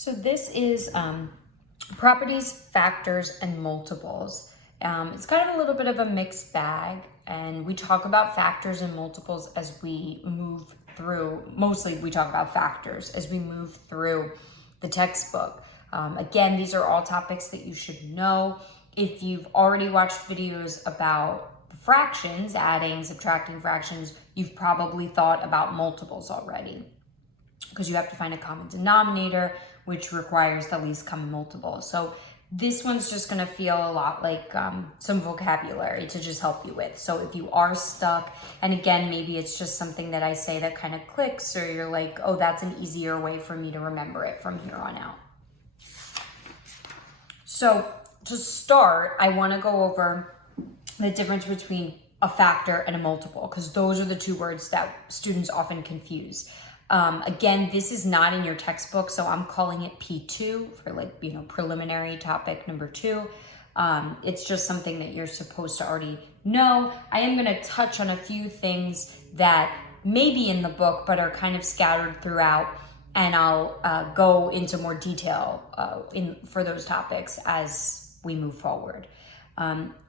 So this is properties, factors, and multiples. It's kind of a little bit of a mixed bag, and we talk about factors and multiples as we move through. Mostly we talk about factors as we move through the textbook. Again, these are all topics that you should know. If you've already watched videos about fractions, adding, subtracting fractions, you've probably thought about multiples already, because you have to find a common denominator, which requires the least common multiple. So this one's just gonna feel a lot like some vocabulary to just help you with. So if you are stuck, and again, maybe it's just something that I say that kind of clicks, or you're like, oh, that's an easier way for me to remember it from here on out. So to start, I wanna go over the difference between a factor and a multiple, because those are the two words that students often confuse. Again, this is not in your textbook, so I'm calling it P2 for preliminary topic number 2. It's just something that you're supposed to already know. I am gonna touch on a few things that may be in the book, but are kind of scattered throughout, and I'll go into more detail for those topics as we move forward.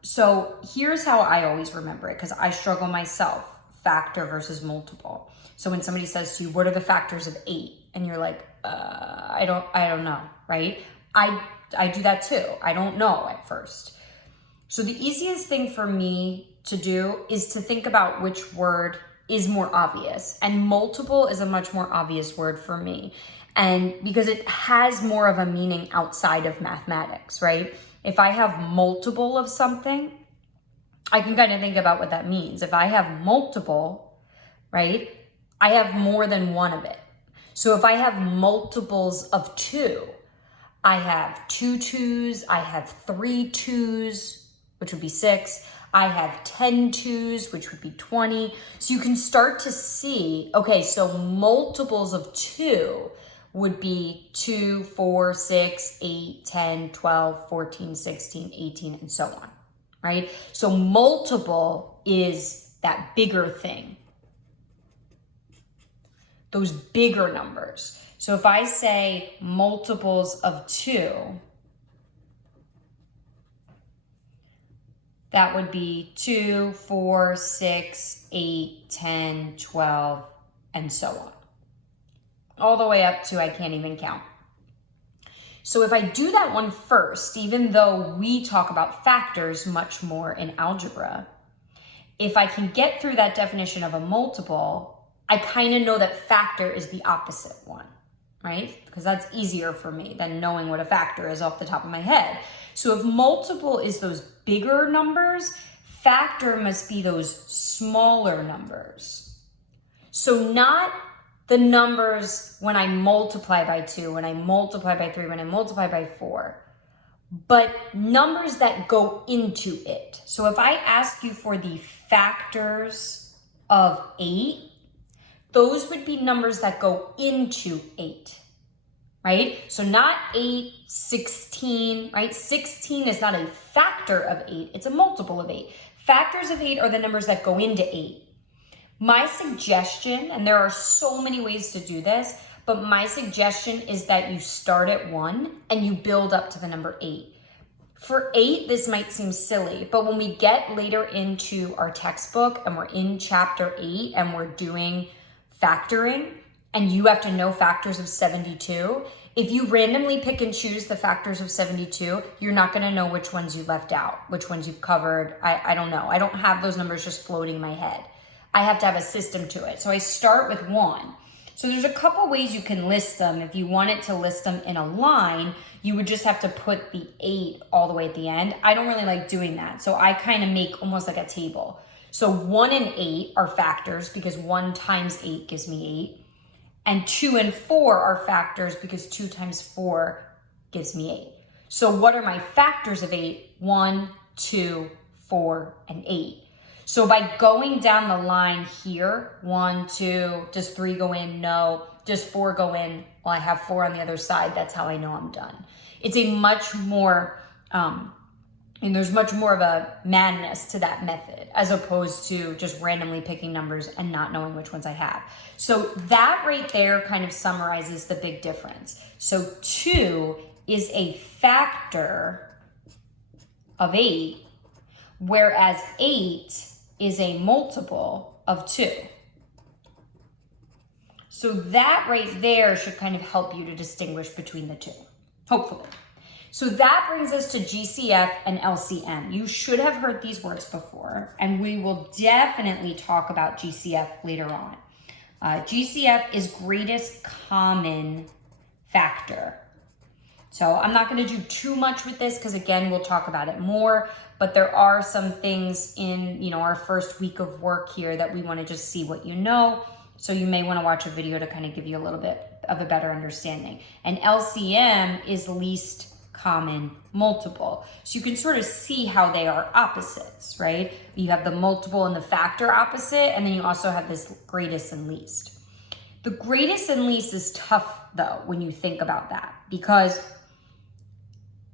So here's how I always remember it, because I struggle myself, factor versus multiple. So when somebody says to you, what are the factors of 8? And you're like, I don't know, right? I do that too. I don't know at first. So the easiest thing for me to do is to think about which word is more obvious. And multiple is a much more obvious word for me. And because it has more of a meaning outside of mathematics, right? If I have multiple of something, I can kind of think about what that means. If I have multiple, right, I have more than one of it. So if I have multiples of 2, I have 2 2s, I have 3 2s, which would be 6. I have 10 2s, which would be 20. So you can start to see, okay, so multiples of 2 would be 2, 4, 6, 8, 10, 12, 14, 16, 18, and so on, right? So multiple is that bigger thing, those bigger numbers. So if I say multiples of 2, that would be 2, 4, 6, 8, 10, 12, and so on. All the way up to I can't even count. So if I do that one first, even though we talk about factors much more in algebra, if I can get through that definition of a multiple, I kind of know that factor is the opposite one, right? Because that's easier for me than knowing what a factor is off the top of my head. So if multiple is those bigger numbers, factor must be those smaller numbers. So not the numbers when I multiply by 2, when I multiply by 3, when I multiply by 4, but numbers that go into it. So if I ask you for the factors of 8, those would be numbers that go into 8, right? So not 8, 16, right? 16 is not a factor of 8, it's a multiple of 8. Factors of 8 are the numbers that go into 8. My suggestion, and there are so many ways to do this, but my suggestion is that you start at 1 and you build up to the number 8. For 8, this might seem silly, but when we get later into our textbook and we're in chapter 8 and we're doing factoring, and you have to know factors of 72, if you randomly pick and choose the factors of 72, you're not gonna know which ones you left out, which ones you've covered. I don't know. I don't have those numbers just floating in my head. I have to have a system to it. So I start with 1. So there's a couple ways you can list them. If you wanted to list them in a line, you would just have to put the 8 all the way at the end. I don't really like doing that. So I kind of make almost like a table. So 1 and 8 are factors because 1 times 8 gives me 8. And 2 and 4 are factors because 2 times 4 gives me 8. So what are my factors of 8? 1, 2, 4, and 8. So by going down the line here, 1, 2, does 3 go in? No. Does 4 go in? Well, I have 4 on the other side. That's how I know I'm done. It's a much more And there's much more of a madness to that method as opposed to just randomly picking numbers and not knowing which ones I have. So that right there kind of summarizes the big difference. So 2 is a factor of 8, whereas 8 is a multiple of 2. So that right there should kind of help you to distinguish between the two, hopefully. So that brings us to GCF and LCM. You should have heard these words before, and we will definitely talk about GCF later on. GCF is greatest common factor. So I'm not going to do too much with this because, again, we'll talk about it more, but there are some things in, our first week of work here that we want to just see what you know. So you may want to watch a video to kind of give you a little bit of a better understanding. And LCM is least common multiple. So you can sort of see how they are opposites, right? You have the multiple and the factor opposite, and then you also have this greatest and least. The greatest and least is tough, though, when you think about that, because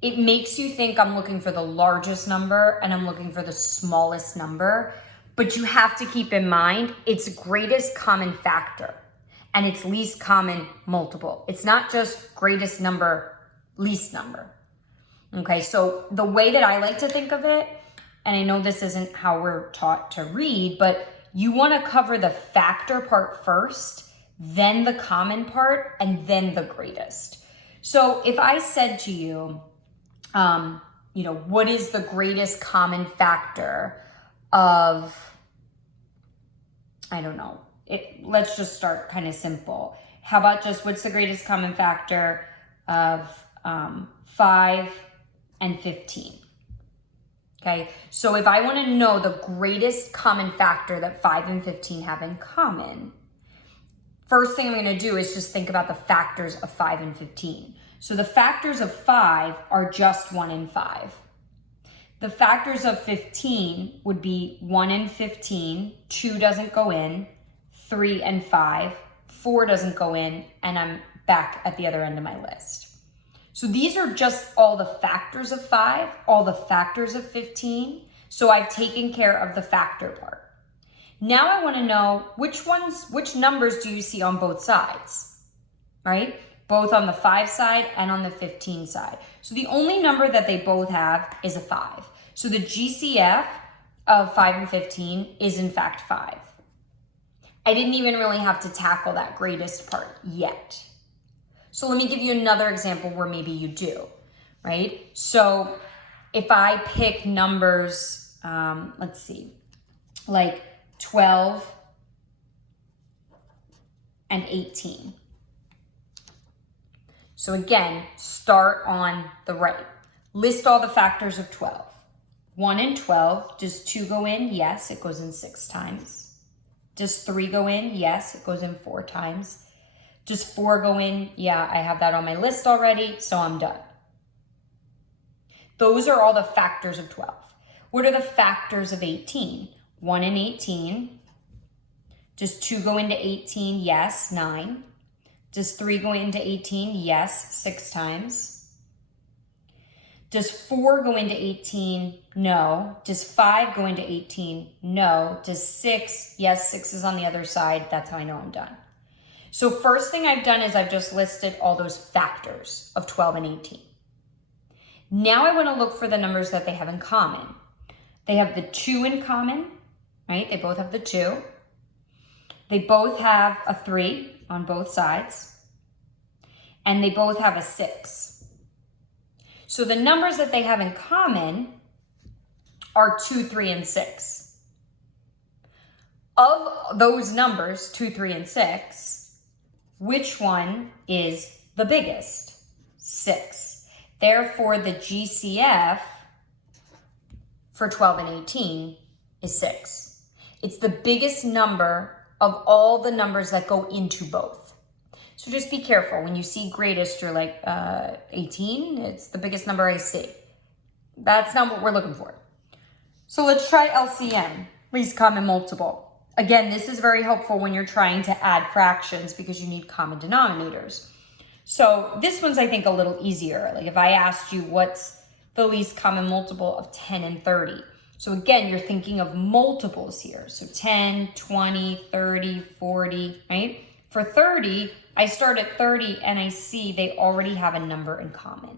it makes you think I'm looking for the largest number and I'm looking for the smallest number, but you have to keep in mind it's greatest common factor and it's least common multiple. It's not just greatest number, least number. Okay, so the way that I like to think of it, and I know this isn't how we're taught to read, but you want to cover the factor part first, then the common part, and then the greatest. So if I said to you, what is the greatest common factor of, I don't know, let's just start kind of simple. How about just what's the greatest common factor of 5 and 15? Okay, so if I want to know the greatest common factor that 5 and 15 have in common, first thing I'm going to do is just think about the factors of 5 and 15. So the factors of 5 are just 1 and 5. The factors of 15 would be 1 and 15, 2 doesn't go in, 3 and 5, 4 doesn't go in, and I'm back at the other end of my list. So these are just all the factors of 5, all the factors of 15. So I've taken care of the factor part. Now I want to know which numbers do you see on both sides, right? Both on the 5 side and on the 15 side. So the only number that they both have is a 5. So the GCF of 5 and 15 is in fact 5. I didn't even really have to tackle that greatest part yet. So let me give you another example where maybe you do, right? So if I pick numbers, let's see, like 12 and 18. So again, start on the right. List all the factors of 12. 1 and 12, does 2 go in? Yes, it goes in 6 times. Does 3 go in? Yes, it goes in 4 times. Does 4 go in? Yeah, I have that on my list already, so I'm done. Those are all the factors of 12. What are the factors of 18? 1 and 18. Does 2 go into 18? Yes, 9. Does 3 go into 18? Yes, 6 times. Does 4 go into 18? No. Does 5 go into 18? No. Does 6? Yes, 6 is on the other side. That's how I know I'm done. So first thing I've done is I've just listed all those factors of 12 and 18. Now I want to look for the numbers that they have in common. They have the 2 in common, right? They both have the 2. They both have a 3 on both sides. And they both have a 6. So the numbers that they have in common are 2, 3, and 6. Of those numbers, 2, 3, and 6, which one is the biggest? 6. Therefore, the GCF for 12 and 18 is 6. It's the biggest number of all the numbers that go into both. So just be careful. When you see greatest, you're like, 18? It's the biggest number I see. That's not what we're looking for. So let's try LCM, least common multiple. Again, this is very helpful when you're trying to add fractions because you need common denominators. So this one's, I think, a little easier. Like if I asked you what's the least common multiple of 10 and 30. So again, you're thinking of multiples here. So 10, 20, 30, 40, right? For 30, I start at 30 and I see they already have a number in common.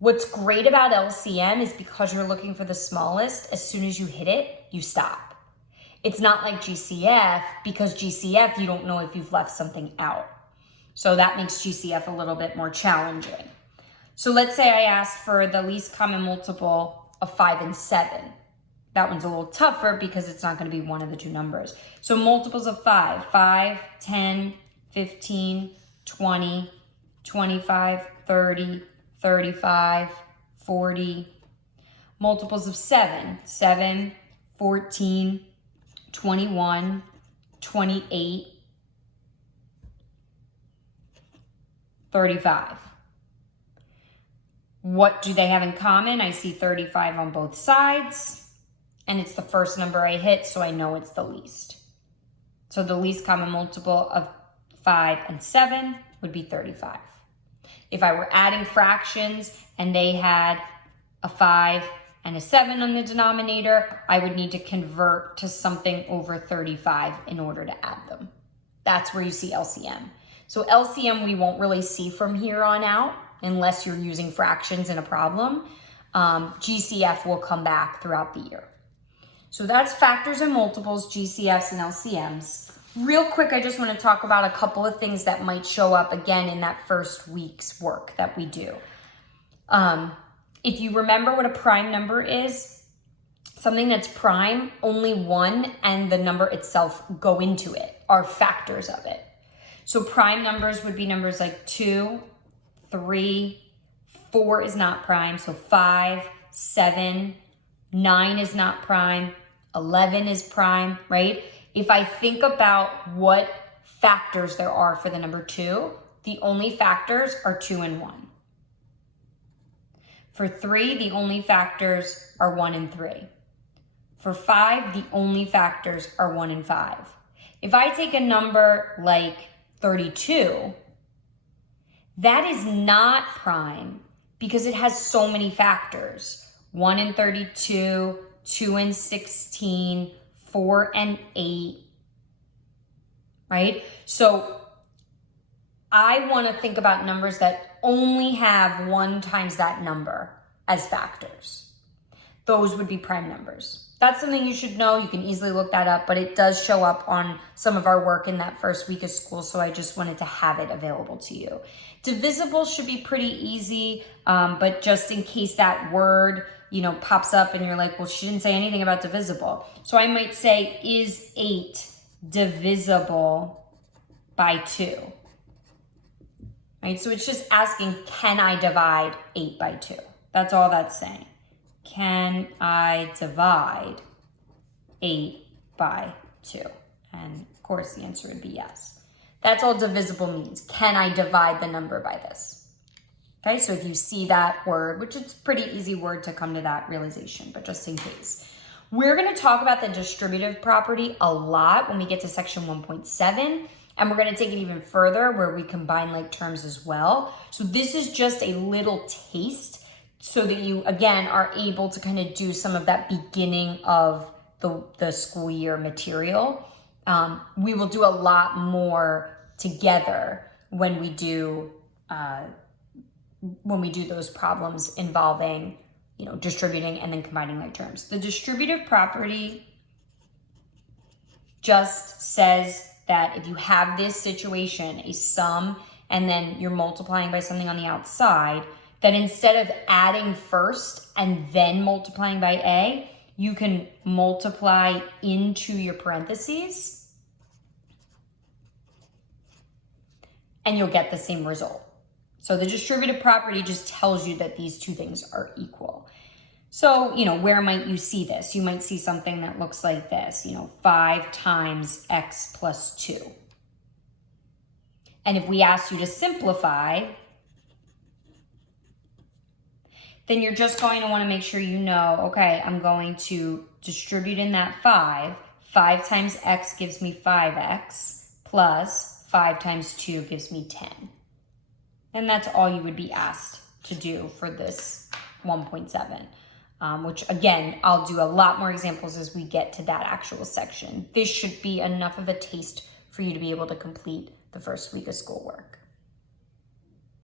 What's great about LCM is because you're looking for the smallest, as soon as you hit it, you stop. It's not like GCF, because GCF, you don't know if you've left something out. So that makes GCF a little bit more challenging. So let's say I asked for the least common multiple of 5 and 7. That one's a little tougher because it's not going to be one of the two numbers. So multiples of 5, 5, 10, 15, 20, 25, 30, 35, 40. Multiples of 7, 7, 14, 21, 28, 35. What do they have in common? I see 35 on both sides, and it's the first number I hit, so I know it's the least. So the least common multiple of 5 and 7 would be 35. If I were adding fractions and they had a 5 and a 7 on the denominator, I would need to convert to something over 35 in order to add them. That's where you see LCM. So LCM we won't really see from here on out unless you're using fractions in a problem. GCF will come back throughout the year. So that's factors and multiples, GCFs and LCMs. Real quick, I just want to talk about a couple of things that might show up again in that first week's work that we do. If you remember what a prime number is, something that's prime, only one and the number itself go into it, are factors of it. So prime numbers would be numbers like 2, 3, 4 is not prime, so 5, 7, 9 is not prime, 11 is prime, right? If I think about what factors there are for the number 2, the only factors are 2 and 1. For 3, the only factors are 1 and 3. For 5, the only factors are 1 and 5. If I take a number like 32, that is not prime because it has so many factors. 1 and 32, 2 and 16, 4 and 8, right? So I want to think about numbers that only have 1 times that number as factors. Those would be prime numbers. That's something you should know. You can easily look that up, but it does show up on some of our work in that first week of school, so I just wanted to have it available to you. Divisible should be pretty easy, but just in case that word, pops up and you're like, well, she didn't say anything about divisible. So I might say, is 8 divisible by 2? Right? So it's just asking, can I divide 8 by 2? That's all that's saying. Can I divide 8 by 2? And of course the answer would be yes. That's all divisible means. Can I divide the number by this? Okay, so if you see that word, which it's a pretty easy word to come to that realization, but just in case. We're going to talk about the distributive property a lot when we get to section 1.7, and we're going to take it even further where we combine like terms as well. So this is just a little taste so that you, again, are able to kind of do some of that beginning of the school year material. We will do a lot more together when we do those problems involving, distributing and then combining like terms. The distributive property just says that if you have this situation, a sum, and then you're multiplying by something on the outside, that instead of adding first and then multiplying by A, you can multiply into your parentheses and you'll get the same result. So the distributive property just tells you that these two things are equal. So, where might you see this? You might see something that looks like this, 5 times x plus 2. And if we ask you to simplify, then you're just going to want to make sure okay, I'm going to distribute in that 5. 5 times x gives me 5x plus 5 times 2 gives me 10. And that's all you would be asked to do for this 1.7. Which again, I'll do a lot more examples as we get to that actual section. This should be enough of a taste for you to be able to complete the first week of schoolwork.